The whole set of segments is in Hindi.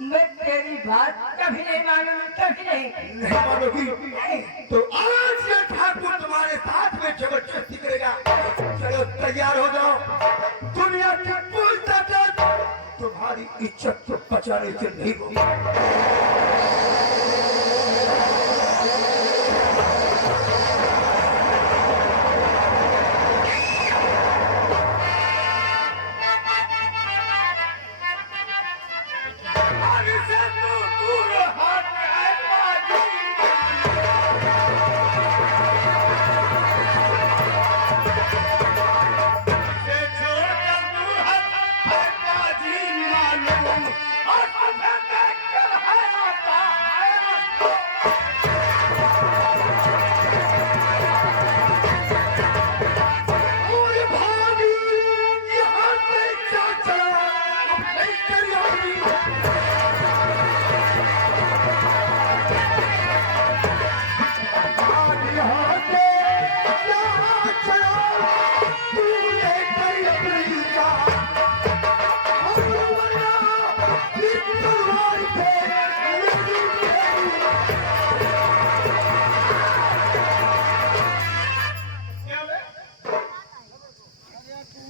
मैं तेरी बात कभी नहीं मानूंगी, कभी नहीं। नहीं मानोगी तो आज ये ठाकुर तुम्हारे साथ में जबरदस्ती करेगा। चलो तैयार हो जाओ। दुनिया की कोई ताकत तुम्हारी इज्जत को बचाने से नहीं होगी।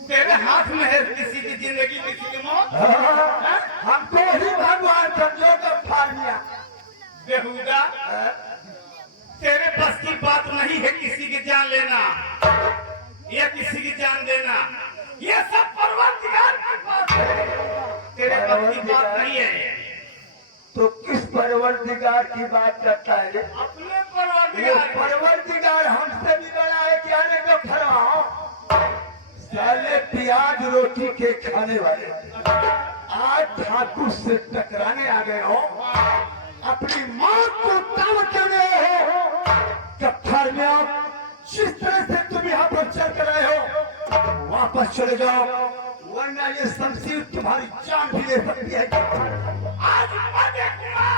तेरे हाथ में है किसी की जिंदगी किसी की मौत। हमको ही भगवान संजोग फाड़ दिया। बेहुदा तेरे बस की बात नहीं है किसी की जान लेना या किसी की जान देना। ये सब परवरदिगार की बात है, तेरे बस की बात नहीं है। तो किस परवरदिगार की बात करता है रे? अपने वो परवरदिगार परवरदिगार हमसे भी बड़ा है क्या? ने तो फरमाओ साले प्याज रोटी के खाने वाले आज ठाकुर से टकराने आ गए हो। अपनी मौत को दावत देने हो। कत्थर में आप जिस तरह से तुम यहाँ पर चल कर आए हो वापस चले जाओ, वरना ये शमशीर तुम्हारी जान भी ले सकती है। आज मैं देखूंगा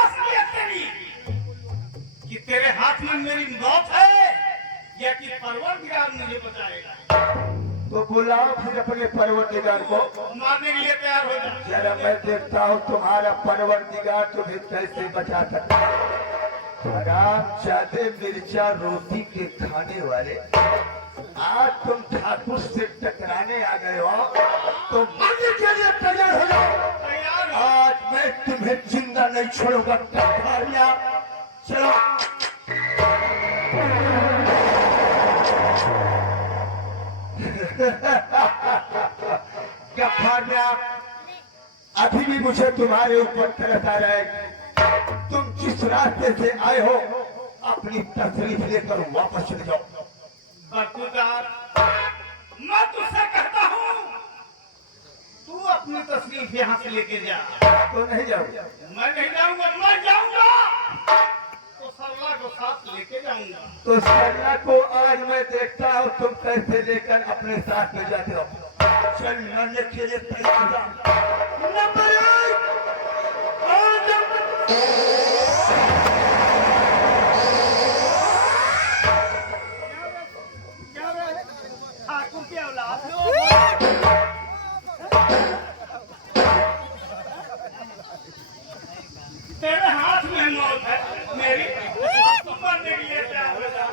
असलियत तेरी कि तेरे हाथ में मेरी मौत है या कि परवरदिगार मुझे बचाएगा। तो बुलाओ फिर अपने परवरदिगार को, मारने के लिए तैयार हो जा। जरा मैं देखता हूँ तुम्हारा परवरदिगार तुम्हें कैसे बचा सकता है। हरामजादे मिर्चा रोटी के खाने वाले आज तुम ठाकुर से टकराने आ गए हो तो मरने के लिए तैयार हो जाओ। तैयार हो। आज मैं तुम्हें जिंदा नहीं छोड़ूंगा। चलो गफ्फारिया अभी भी मुझे तुम्हारे ऊपर तरस आ रहा है। तुम जिस रास्ते से आए हो अपनी तसरीफ लेकर वापस चले जाओ। बरकूदार मैं तुझसे कहता हूँ तू अपनी तस्वीर यहाँ से लेके जा। तो नहीं जाओ? मैं नहीं जाऊंगा, मैं जाऊंगा तो सरला को साथ लेके जाऊंगा। तो सरला को आज मैं देखता हूँ तुम कैसे लेकर अपने साथ में जाते हो। चल मरने के लिए तैयार हो। नंबर एक और ठाकुर की औलाद तेरे हाथ में मौत है मेरी, तो मरने के लिए तैयार हो जा।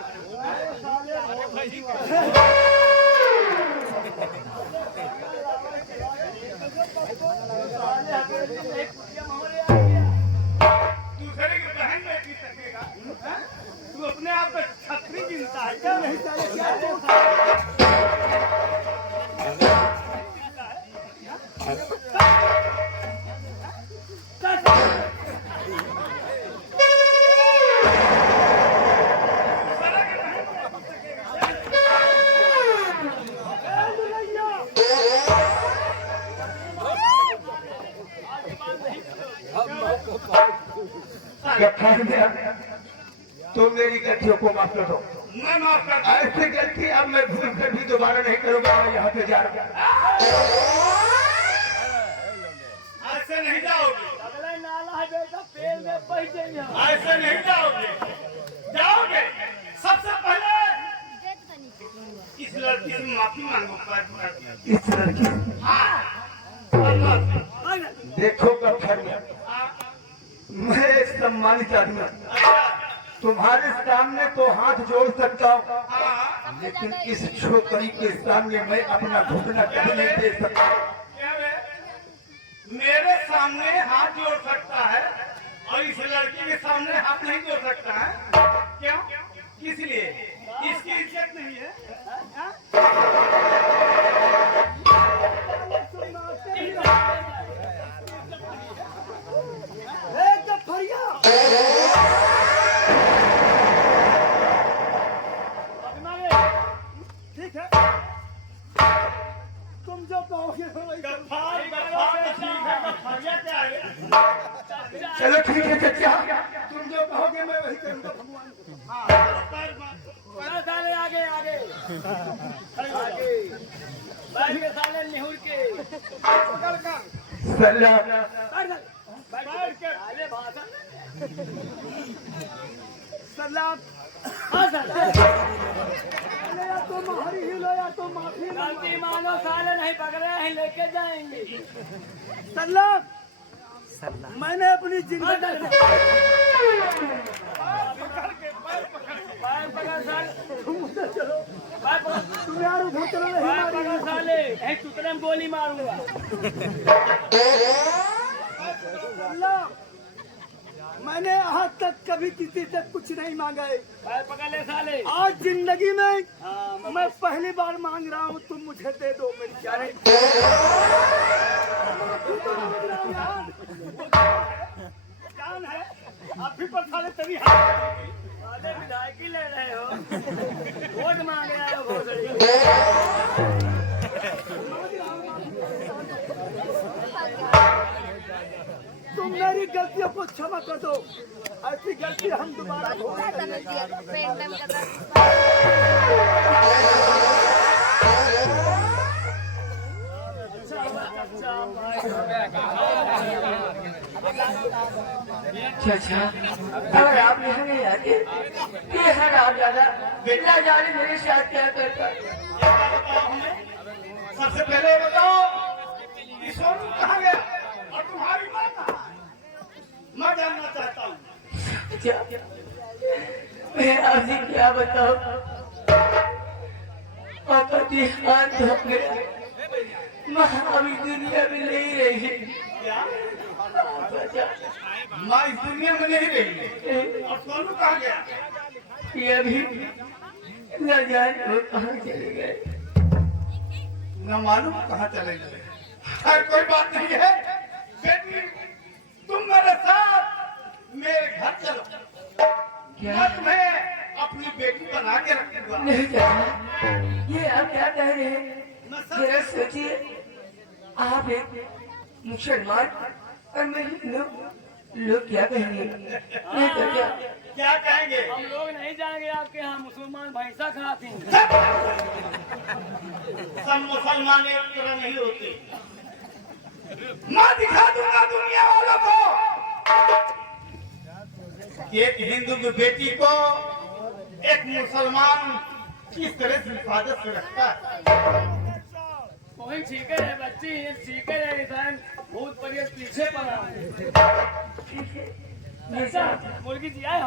दूसरे की बहन बेटी सकेगा, तू अपने आप को छतरी गिनता है क्या? नहीं तो मेरी गलतियों को माफ कर दो। मैं माफ करता हूं। ऐसी गलती अब मैं भूल कर भी दोबारा नहीं करूंगा। मैं यहाँ से जा रहा हूँ। ऐसे नहीं जाओगे, अगला नाला है बेटा, पेड़ में बैठ जाइए। ऐसे नहीं जाओगे। जाओगे सबसे पहले इस लड़की से माफी मांगो। इस लड़की हाँ, अल्लाह से देखो गफरिया, मैं एक सम्मानित आदमी, तुम्हारे सामने तो हाथ जोड़ सकता हूँ, लेकिन इस छोकरी के सामने मैं अपना घुटना कभी नहीं दे सकता। क्या है? मेरे सामने हाथ जोड़ सकता है और इस लड़की के सामने हाथ नहीं जोड़ सकता है? क्यों? किस लिए? इसकी इज्जत नहीं है? ठीक है, तुम जो कहोगे वही करो। गफ्फार, गफ्फार तो ठीक है, गफ्फारिया क्या है? चलो ठीक है चचा, तुम जो कहोगे मैं वही करूंगा भगवान। साले आगे आगे आगे बैठ के साले निहुर के पकड़ कर सलाह बैठ के साले भाषण सलाम। हाँ साले अरे या तो मारी हिलो या तो माफी ना गलती मानो साले नहीं पकड़े हैं लेके जाएंगे सलाम। मैंने अपनी जिंदगी पैर पकड़ साले तुम मुझे चलो, पैर पकड़ तुम यार उधर चलो, नहीं पैर मारी। पकड़ साले एक टुकड़े में गोली मारूंगा सलाम। मैंने आज तक कभी किसी से कुछ नहीं मांगा है। पैर पकड़ ले साले आज जिंदगी में हाँ मैं पहली बार मांग रहा हूँ, तुम मुझे दे दो मेरी जान। जान है आप भी पर साले तभी साले विधायकी ले रहे हो वोट मांग रहे हो भोसड़ी तुम मेरी गलतियों को क्षमा कर दो, ऐसी गलती हम दोबारा चाचा अगर आप यहाँ नहीं आते ये हर आप ज्यादा बिल्ला जाने मेरे साथ क्या करता। सबसे पहले बताओ कि सोनू कहाँ गया और तुम्हारी माँ कहाँ है? मैं जानना चाहता हूँ। मैं आपसे क्या बताऊं, पापा की हाथ धोप गया, माँ अभी दुनिया में नहीं रही। क्या? चाचा माँ इस दुनिया में नहीं रही और सोनू कहाँ गया? ये अभी न जाने वो कहाँ चले गए। न मालूम कहाँ चले गए। खैर कोई बात नहीं है बेटी, तुम मेरे साथ मेरे घर चलो, मैं तुम्हें अपनी बेटी बना के रखूंगा। नहीं चाचा, ये आप क्या कह रहे हैं? जरा सोचिए, आप एक मुसलमान और मैं हिंदू, लोग क्या कहेंगे? नहीं चाचा, क्या कहेंगे? हम लोग नहीं जाएंगे आपके यहाँ मुसलमान भैंसा खाते हैं सब मुसलमान एक तरह नहीं होते। मैं दिखा दूंगा दुनिया वालों को एक हिंदू की बेटी को एक मुसलमान किस तरह से हिफाजत से रखता है। कोई सीखे है बच्ची सीखे है इंसान बहुत बढ़िया पीछे पड़ा ऐसा मुर्गी दिया है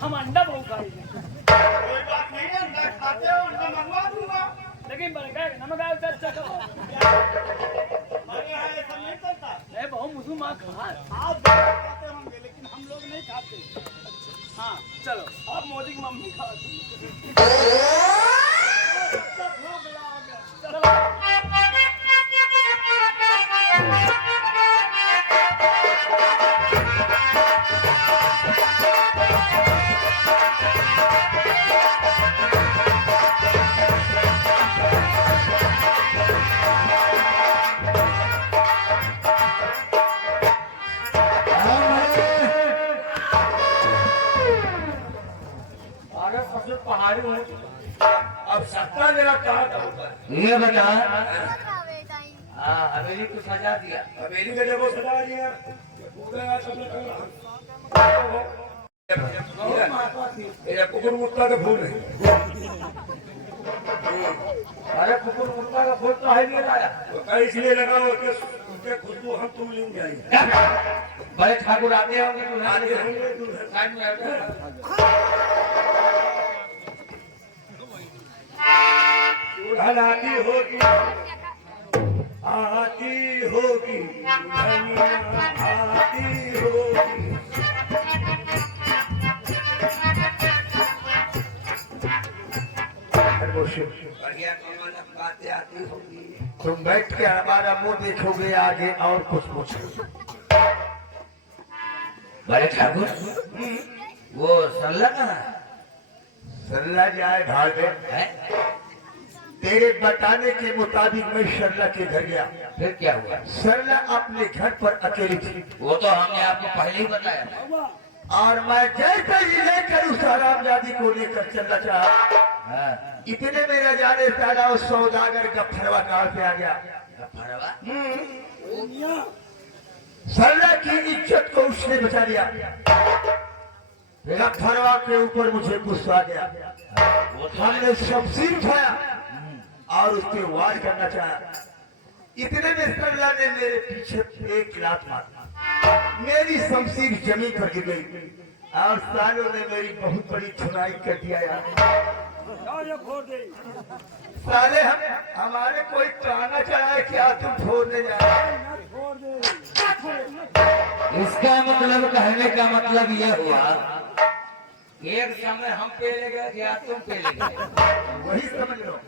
हम अंडा बहुत खाएंगे कोई बात नहीं है, अंडा खाते हो अंडा मंगवा दूंगा। लेकिन बरकर नमक आया उतर चखो हमारे यहाँ ऐसा नहीं चलता। नहीं बहुत मुसलमान खा आप खाते होंगे लेकिन हम लोग नहीं खाते। हाँ चलो अब मोदी की मम्मी खाती अरे सबसे पहाड़ी हूँ, अब सत्ता मेरा कहाँ का होता है? ये बता। हाँ हवेली को सजा दिया, हवेली में जब वो सजा दिया ये कुकुर मुत्ता का फूल है। अरे कुकुर मुर्गा का फूल तो है नहीं लाया। इसलिए लगा उसके खुद तू हम तुम लेंगे जाएंगे। बड़े ठाकुर आते होंगे आते होंगे साइड में दुल्हन आती होगी आती होगी दुल्हनिया आती होगी। बढ़िया कमाल बातें आती होगी। तुम बैठ के हमारा मुंह देखोगे आगे और कुछ पूछोगे। बड़े ठाकुर वो सल्ला कहाँ सरला जाए भाग है? तेरे बताने के मुताबिक मैं सरला के घर गया। फिर क्या हुआ? सरला अपने घर पर अकेली थी वो तो हमने आपको पहले ही बताया था। और मैं जैसे ही लेकर उस हरामजादी को लेकर चलना चाहा, हाँ। इतने मेरा जाने पहला उस सौदागर का फरवा काल पे आ गया। फरवा? सरला की इज्जत को उसने बचा लिया। फरवा के ऊपर मुझे गुस्सा आ गया। वो तो हमने शमशीर उठाया और उस पर वार करना चाहा। इतने में सरला ने मेरे पीछे एक लात मारा। मेरी शमशीर जमीन पर गिर गई और सालों ने मेरी बहुत बड़ी धुनाई कर दिया यार। साले हमारे कोई ताना चढ़ाए क्या तुम छोड़ने जा रहे? इसका मतलब कहने का मतलब ये हुआ एक समय हम पेले गए या तुम पेले गए। वही समझ लो।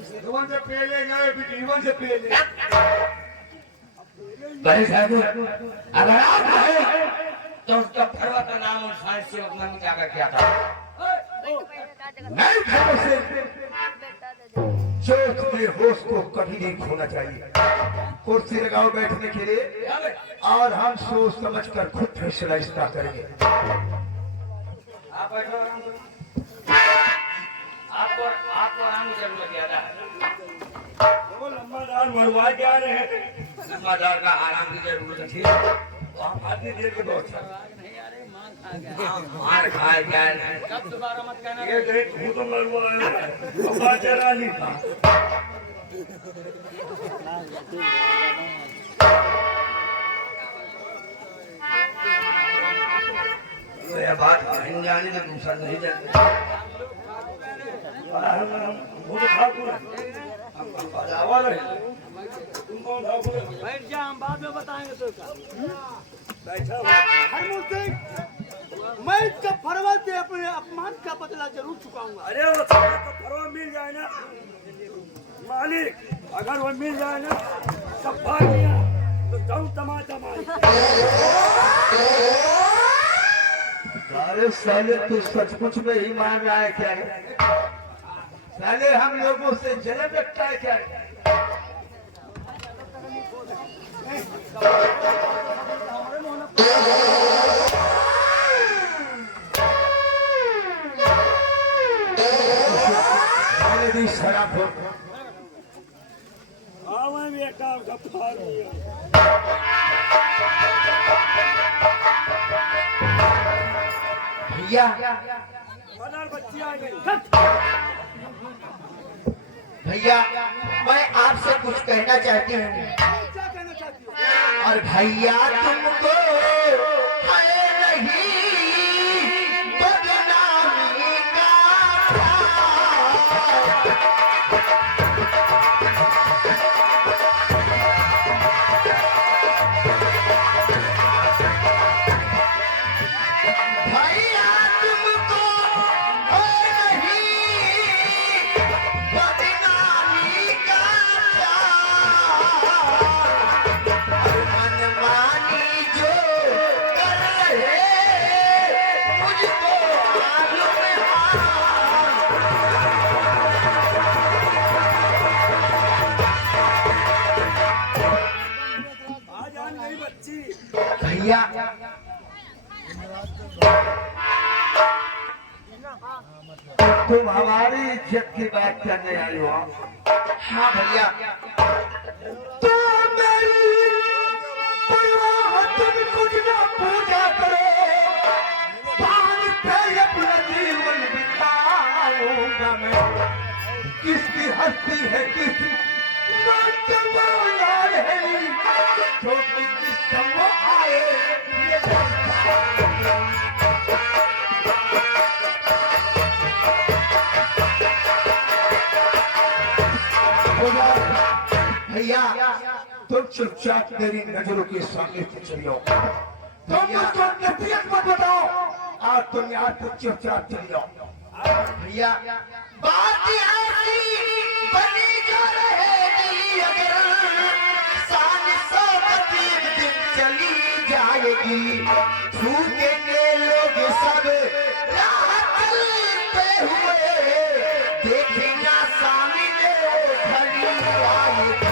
जीवन से पहले गए जीवन से पहले। बड़े ठाकुर अगर आप कहे तो उसका फरवा का नाम और साइंस से उतना मिटा कर क्या था? नहीं खबर से चोट के होश को कभी नहीं खोना चाहिए। कुर्सी लगाओ बैठने के लिए और हम सोच समझ कर खुद फैसला इसका करेंगे। आप बैठो आराम से। आपको आराम की जरूरत ज्यादा है। वो लंबादार मरवा के आ रहे हैं। लंबादार का आराम की जरूरत थी। तो हम आदमी देर के बहुत मार खाए क्या नहीं। ये देख तू तो मरवा है अब बात चला नहीं था। तो यह बात नहीं जाने तो दूसरा नहीं जानते। वो तो ठाकुर है बजावा रहे। तुम कौन ठाकुर है? बैठ जा, हम बाद में बताएंगे तो बैठा हरमोल सिंह, मैं इसका फरवा से अपने अपमान का बदला जरूर चुकाऊंगा। अरे वो तो फरवा मिल जाए ना मालिक, अगर वो मिल जाए ना सब भाग गया तो जाऊं तमाचा मालिक। अरे साले तू सचमुच में ही मान रहा है क्या है? साले हम लोगों से जलन रखता है क्या है? भी शराब हो हाँ मैं भी एक काम का फाड़ दिया। भैया मदर बच्ची आ गई। भैया मैं आपसे कुछ कहना चाहती हूँ। क्या कहना चाहती हो? और भैया तुमको है नहीं बदनामी का भैया तुमको है नहीं बदनामी का मनमानी जो कर रहे मुझको मालूम आ जान गई बच्ची। भैया तुम हमारी इज्जत की बात करने आई हो। हाँ भैया तो मेरी परवाह तुम कुछ ना पूजा करो, पान पे अपना जीवन बिताऊंगा मैं। किसकी हस्ती है किस याद है छोटी तुम चुपचाप मेरी नजरों के सामने से चली जाओ। तुम मुझको नसीहत मत बताओ और तुम यहाँ से चुपचाप चली जाओ। भैया बात ऐसी बनी जो रहेगी, अगर शान सोबत एक दिन चली जाएगी। छूटेंगे लोग सब राह चलते हुए, देखेंगे सामने खड़ी आएगी।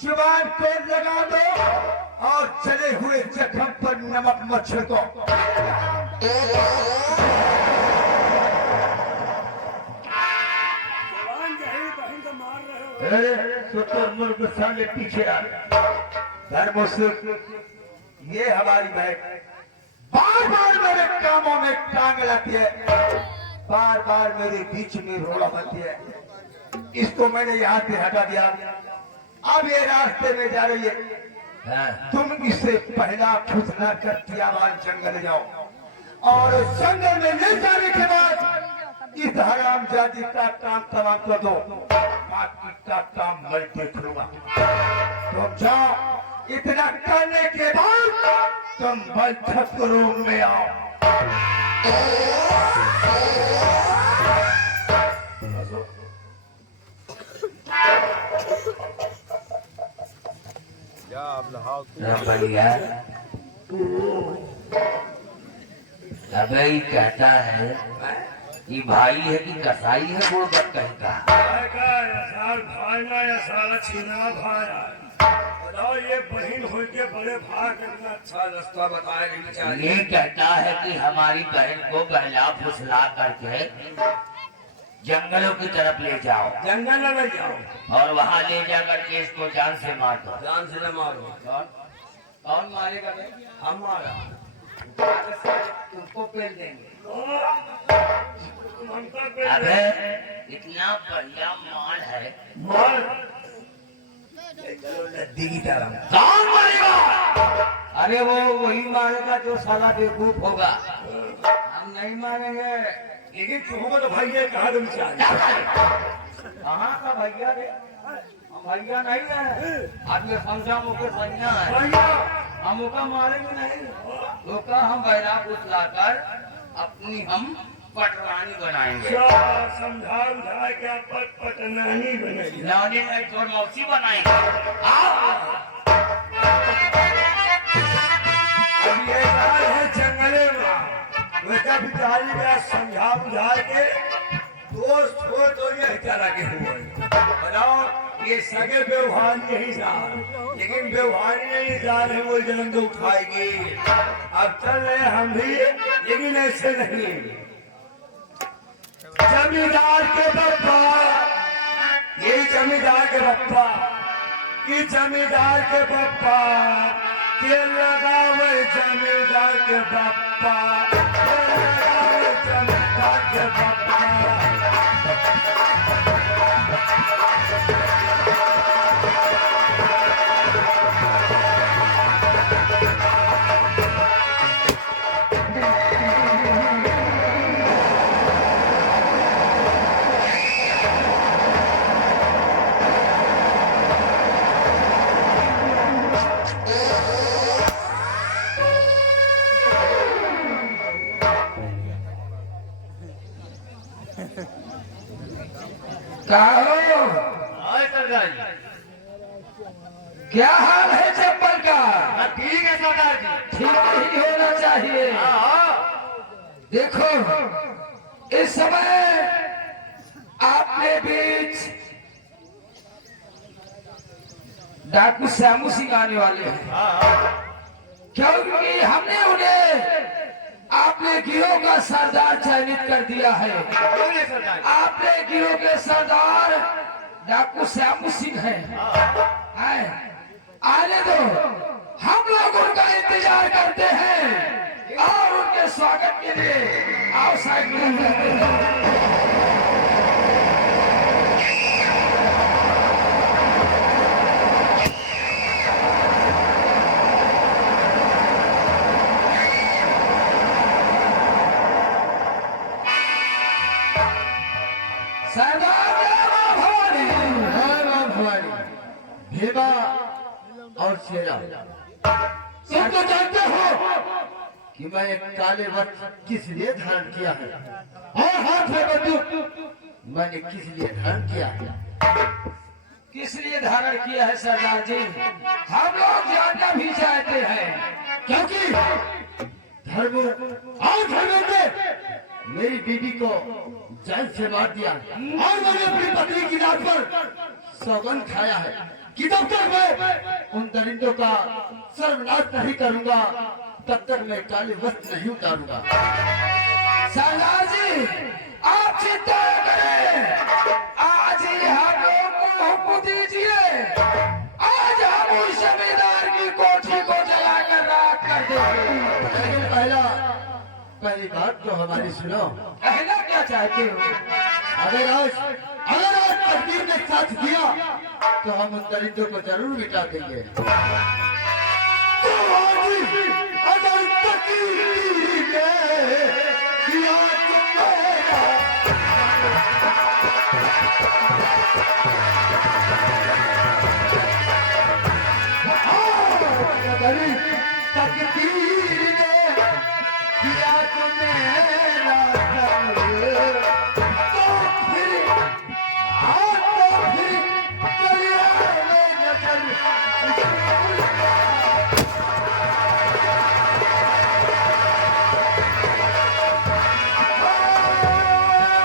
जुबान को लगा दो और चले हुए जख्म पर नमक मत छिड़को। जवान जही बहन को मार रहे हो। तो मुर्ग सामने पीछे आ धर्म से ये हमारी बहन बार बार मेरे कामों में टांग लाती है, बार बार मेरे बीच में रोड़ा बनती है। इसको मैंने यहाँ से हटा दिया, अब ये रास्ते में जा रही है। तुम इसे पहला फुसला कर तियावान जंगल जाओ और जंगल में ले जाने के बाद इस हराम जाति का काम तमाम कर दो, बाकी का काम मैं देख लूंगा। तुम जाओ, इतना करने के बाद तुम बैठक रूम में आओ। भैया अबे ही कहता है कि भाई है कि कसाई है, वो बात कहीं का। भाई का साल भाईना या साला छीना भाया। बताओ ये बहन हो के बड़े भाई कितना अच्छा रास्ता बताया नहीं चाहिए। ये कहता है कि हमारी बहन को बहला फुसला करके जंगलों की तरफ ले जाओ, जंगल में ले जाओ और वहां ले जाकर के इसको जान से मार दो। जान से न मारो। कौन मारेगा? हमारा तुमको पेल देंगे। ममता पे अबे इतना बढ़िया माल है, मार लद्दी की तरह कौन मारेगा? अरे वो वही मारेगा जो साला बेवकूफ होगा, हम नहीं मारेंगे। लेकिन तुमको तो भाई ये कहा तुम चाहिए। कहाँ का भैया रे? हम भैया नहीं है, आदमी समझा मुझे भैया है, भैया हम उका मारेंगे नहीं। तो का हम बहरा फुसला कर अपनी हम पटरानी बनाएंगे। क्या समझा उझा के पटनानी बनेगी। लौंडे नहीं तो मौसी बनाएंगे। आओ अब ये गाय है जंगले में, बेटा पिताजी का समझा बुझा के दोस्त हो तो ये तरह के हुए। बताओ ये सगे व्यवहार नहीं जान, लेकिन व्यवहार नहीं जान है वो जन्म तो उठाएगी। अब चल रहे हम भी, लेकिन ऐसे नहीं। जमींदार के बप्पा, ये जमींदार के बप्पा, कि जमींदार के बप्पा के लगावे जमींदार के बप्पा, के लगावे जमींदार के बप्पा। क्या हाल है चप्पल का? ठीक है सरदार जी। ठीक ही होना चाहिए। देखो इस समय आपके बीच डाकू श्यामू सिंह आने वाले हैं, क्योंकि हमने उन्हें आपने गिरोह का सरदार चयनित कर दिया है। आपने गिरोह के सरदार डाकू श्यामू सिंह हैं। आने दो, हम लोग उनका इंतजार करते हैं और उनके स्वागत के लिए आओ साइड में करते हैं। सरदार जय मां भवानी, जय मां भवानी। हेमा और शेरा, तुम तो जानते हो कि मैं एक काले वस्त्र किस लिए धारण किया है और हाथ में बंदूक मैंने किस लिए धारण किया है। किस लिए धारण किया है सरदार जी, हम लोग जानना भी चाहते हैं। क्योंकि धर्म और धर्मेंद्र मेरी बीवी को जान से मार दिया और मैंने अपनी पत्नी की लाश पर सौगंध खाया है कि जब तक मैं उन दरिंदों का सर्वनाश नहीं करूंगा तब तक मैं काले वस्त्र नहीं उतारूंगा। सरदार जी आप चिंता न करें, आज ही हम लोग को हुक्म दीजिए, आज हम उस जमींदार की कोठी को जलाकर राख कर देंगे। लेकिन पहली बात तो हमारी सुनो। कहना क्या चाहते हो? अगर आज तकदीर ने साथ दिया तो हम उन दरिंदों को जरूर मिटा देंगे। तो आज अगर तकदीर ने दिया तो अगर तकदीर ने दिया तो मेरा घर, तो फिर गलिया में नजर सुनता हो दीवार जगा, तो फिर गलिया में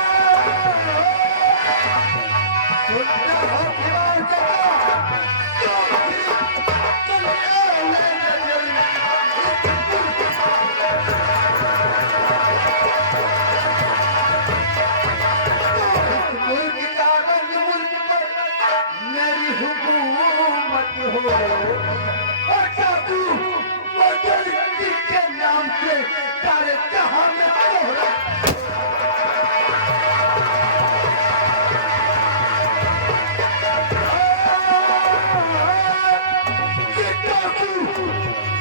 नजर मुल्क का रंग मुल्क पर मेरी हुकूमत हो और जादू मदद के नाम से सारे जहां में तोहरा ये जादू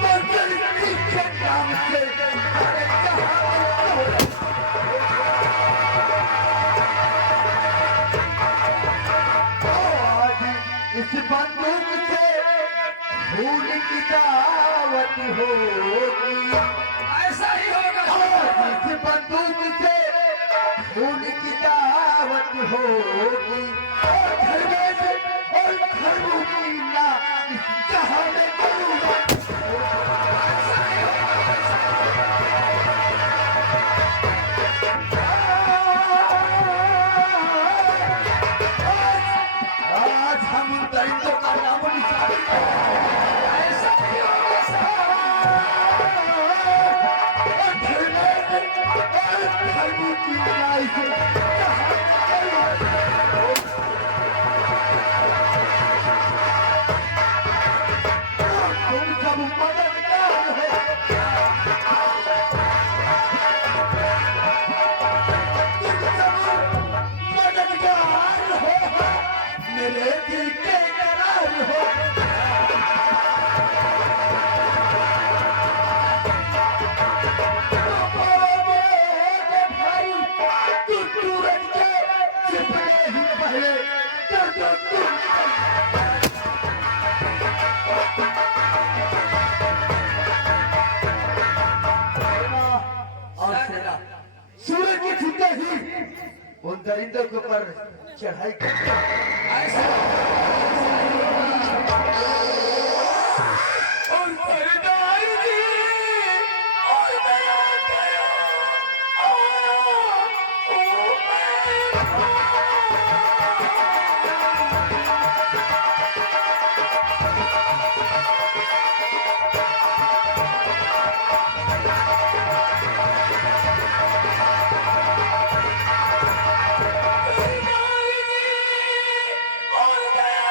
मदद के नाम से सारे जहां में तोहरा इस बंदूक से फूल की दावत होगी, ऐसा ही होगा। इस बंदूक से फूल की दावत होगी और धर्मेंद्र और धर्मों की ना इस जहां में करूंगा। आज हम उन दरिंदों का नाम निशान ऐसा ही होगा साहब। और धर्मेंद्र और धर्मों की लड़ाई से जहां में करूंगा। तुम सब मददगार हो, तुम सब मददगार हो, मेरे दिल के करार हो। भाई तू सूरज के छिपने ही पहले कर दो तुम। और सेना सूरज के छूते ही उन दरिंदों के ऊपर चढ़ाई करते और सरदार जी और दया दया और दया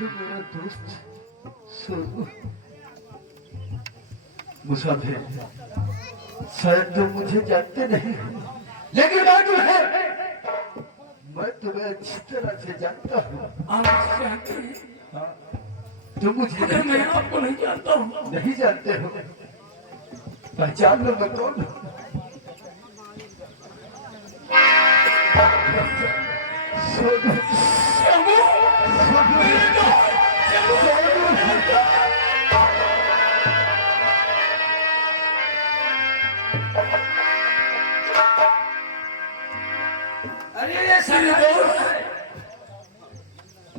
तो मेरा दोस्त सोनू मुसाफिर, शायद तुम मुझे जानते नहीं हो, लेकिन बात जो है मैं तुम्हें अच्छी तरह से जानता हूँ। आप मुझे जानते हैं? तुम मुझे मगर मैं आपको नहीं जानता हूँ। नहीं जानते हो, पहचान लो मैं कौन हूँ। सोनू, श्यामू, मेरे दोस्त, श्यामू।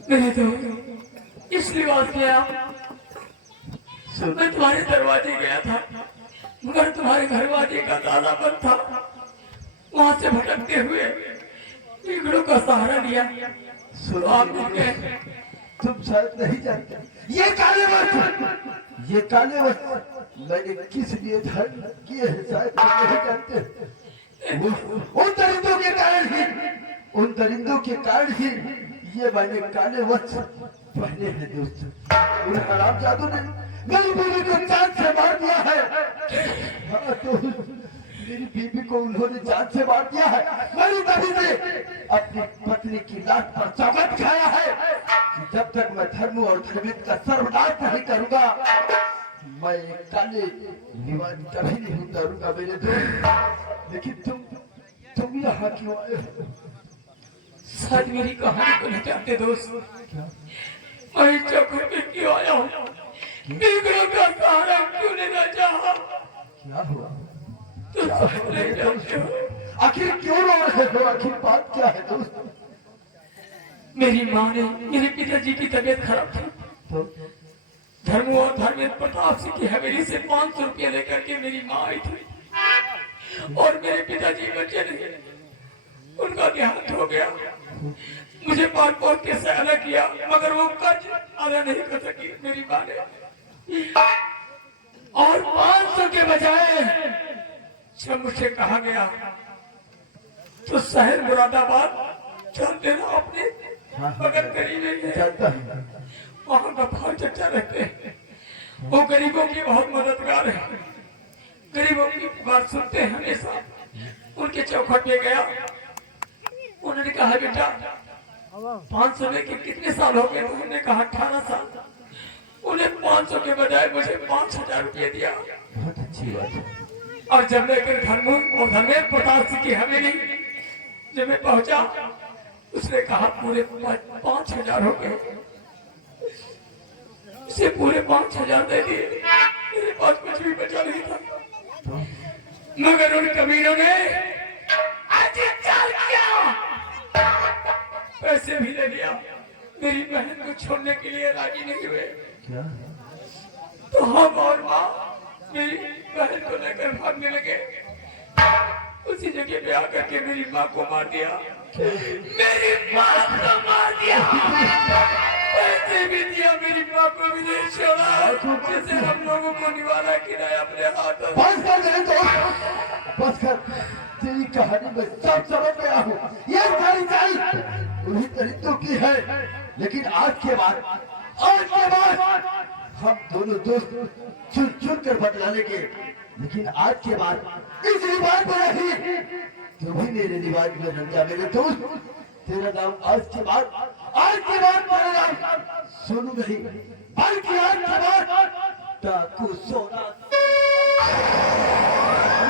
मेरे दोस्त, इसलिए बात किया। मैं तुम्हारे दरवाजे गया था, मगर तुम्हारे दरवाजे का ताला बंद था। वहां से भटकते हुए ईगड़ों का सहारा लिया। तो आप कहे तुम शायद नहीं जानते, ये काले वस्त्र मैंने किस लिए धारण किए हैं शायद तुम नहीं जानते। उन दरिंदों के कारण ही ये मैंने काले वस्त्र पहने हैं दोस्त। उन हराम जादू ने मेरी बीवी को चांद से मार दिया है। हाँ, तो मेरी बीवी को उन्होंने जान से मार दिया है। मेरी बीवी ने अपनी पत्नी की लाश पर चौकट खाया है कि जब तक मैं धर्म और धर्मित का सर्वनाश नहीं करूंगा, मैं काले दीवान कभी नहीं उतारूंगा मेरे दोस्त। लेकिन तुम यहाँ क्यों आए हो? शायद मेरी कहानी को नहीं जानते दोस्त। मैं चौखट पे क्यों आया हूँ? ईगड़ों का सहारा क्यों लेना चाहा? क्या हुआ? तो शायद नहीं जानते हो। आखिर क्यों रो रहे हो? आखिर बात क्या है दोस्त? मेरी माँ ने, मेरे पिताजी की तबीयत खराब थी, तो धर्म और धर्मेंद्र प्रताप सिंह की हवेली से 500 रुपया लेकर के मेरी माँ आई थी और मेरे पिताजी बचे नहीं। उनका देहांत हो गया। मुझे पाल पोस के सहारा किया, मगर वो कर्ज अदा नहीं कर सकी मेरी माँ ने। और 500 के बजाय जब मुझे कहा गया तो शहर मुरादाबाद चल देना अपने बगल करीब है, चलता है। वहाँ गफार चचा रहते हैं। वो गरीबों की बहुत मददगार है, गरीबों की पुकार सुनते हैं हमेशा। उनके चौखट पे गया, उन्होंने कहा बेटा 500 में कितने साल हो गए? उन्होंने कहा 18 साल। उन्हें 500 के बजाय मुझे 5000 रुपये दिया। बहुत अच्छी बात है। और जब लेकर धर्मेंद्र प्रताप सिंह की हवेली जब मैं पहुंचा, उसने कहा पूरे 5000 हो गए। उसे पूरे 5000 दे दिए। मेरे पास कुछ भी बचा नहीं था, मगर उन कमीनों ने अत्याचार किया, पैसे भी ले लिया। मेरी बहन को छोड़ने के लिए राजी नहीं हुए। क्या? तो हम और माँ मेरी बहन को लेकर भागने लगे। उसी जगह पे आकर के मेरी माँ को मार दिया। मेरी माँ को मार दिया, पैसे भी दिया, मेरी माँ को भी नहीं छोड़ा। जैसे हम लोगों को निवाला खिलाया अपने हाथों। बस कर मेरे दोस्त, बस कर। तेरी कहानी में सब समझ गया हूँ। ये सारी चाल उन्हीं दरिंदों की है। लेकिन आज के बाद हम दोनों दोस्त चुन कर बदला लेंगे। लेकिन आज के बाद इस रिवाज में नहीं, तू भी मेरे रिवाज में रंग जा मेरे दोस्त। तेरा नाम आज के बाद मेरा नाम सोनू नहीं, बल्कि आज के बाद डाकू सोना।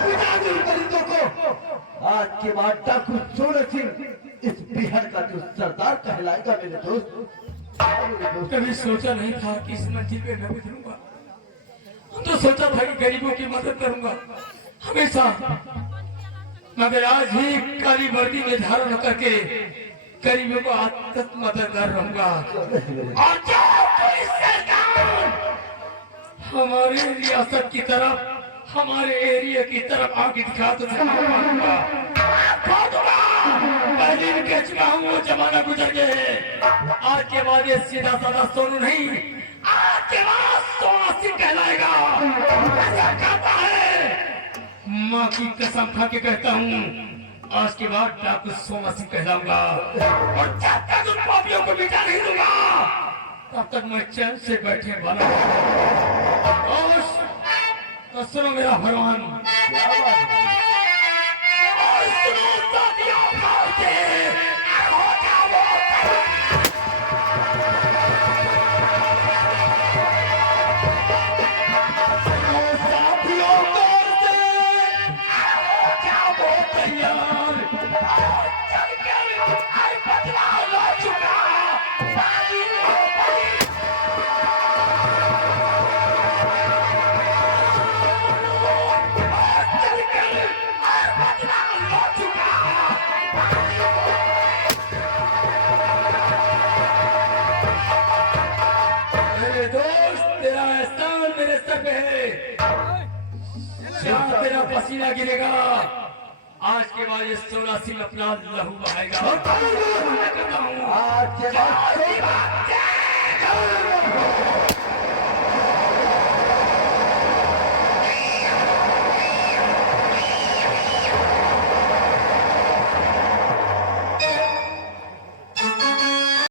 मिटा दो दरिंदों को। आज के बाद डाकू सोना सिंह इस बिहार का जो सरदार कहलाएगा मेरे दोस्त। कभी सोचा नहीं था कि इस मंजिल पे मैं उतरूंगा। तो सोचा था कि गरीबों की मदद करूंगा हमेशा, मगर आज ही काली वर्दी में धारण करके गरीबों को आज तक मददगार रहूंगा। और जो कोई सरकार हमारे रियासत की तरफ, हमारे एरिया की तरफ आगे दिखा तो पहले भी कह चुका हूँ, वो जमाना गुजर गए हैं। आज के बाद ये सीधा साधा सोनू नहीं, आज के बाद सोना सिंह कहलाएगा। ऐसा कहता है, माँ की कसम खा के कहता हूँ, आज के बाद डाकू सोना सिंह कहलाऊंगा। और जब तक उन पापियों को मिटा नहीं दूंगा, तब तक मैं चैन से बैठे वाला तो सुनो मेरा भगवान। क्या बात है? मेरे दोस्त, तेरा एहसान मेरे सर पे है। जहाँ तेरा पसीना गिरेगा, आज के बाद ये 16 सिंह अपना लहू बहाएगा।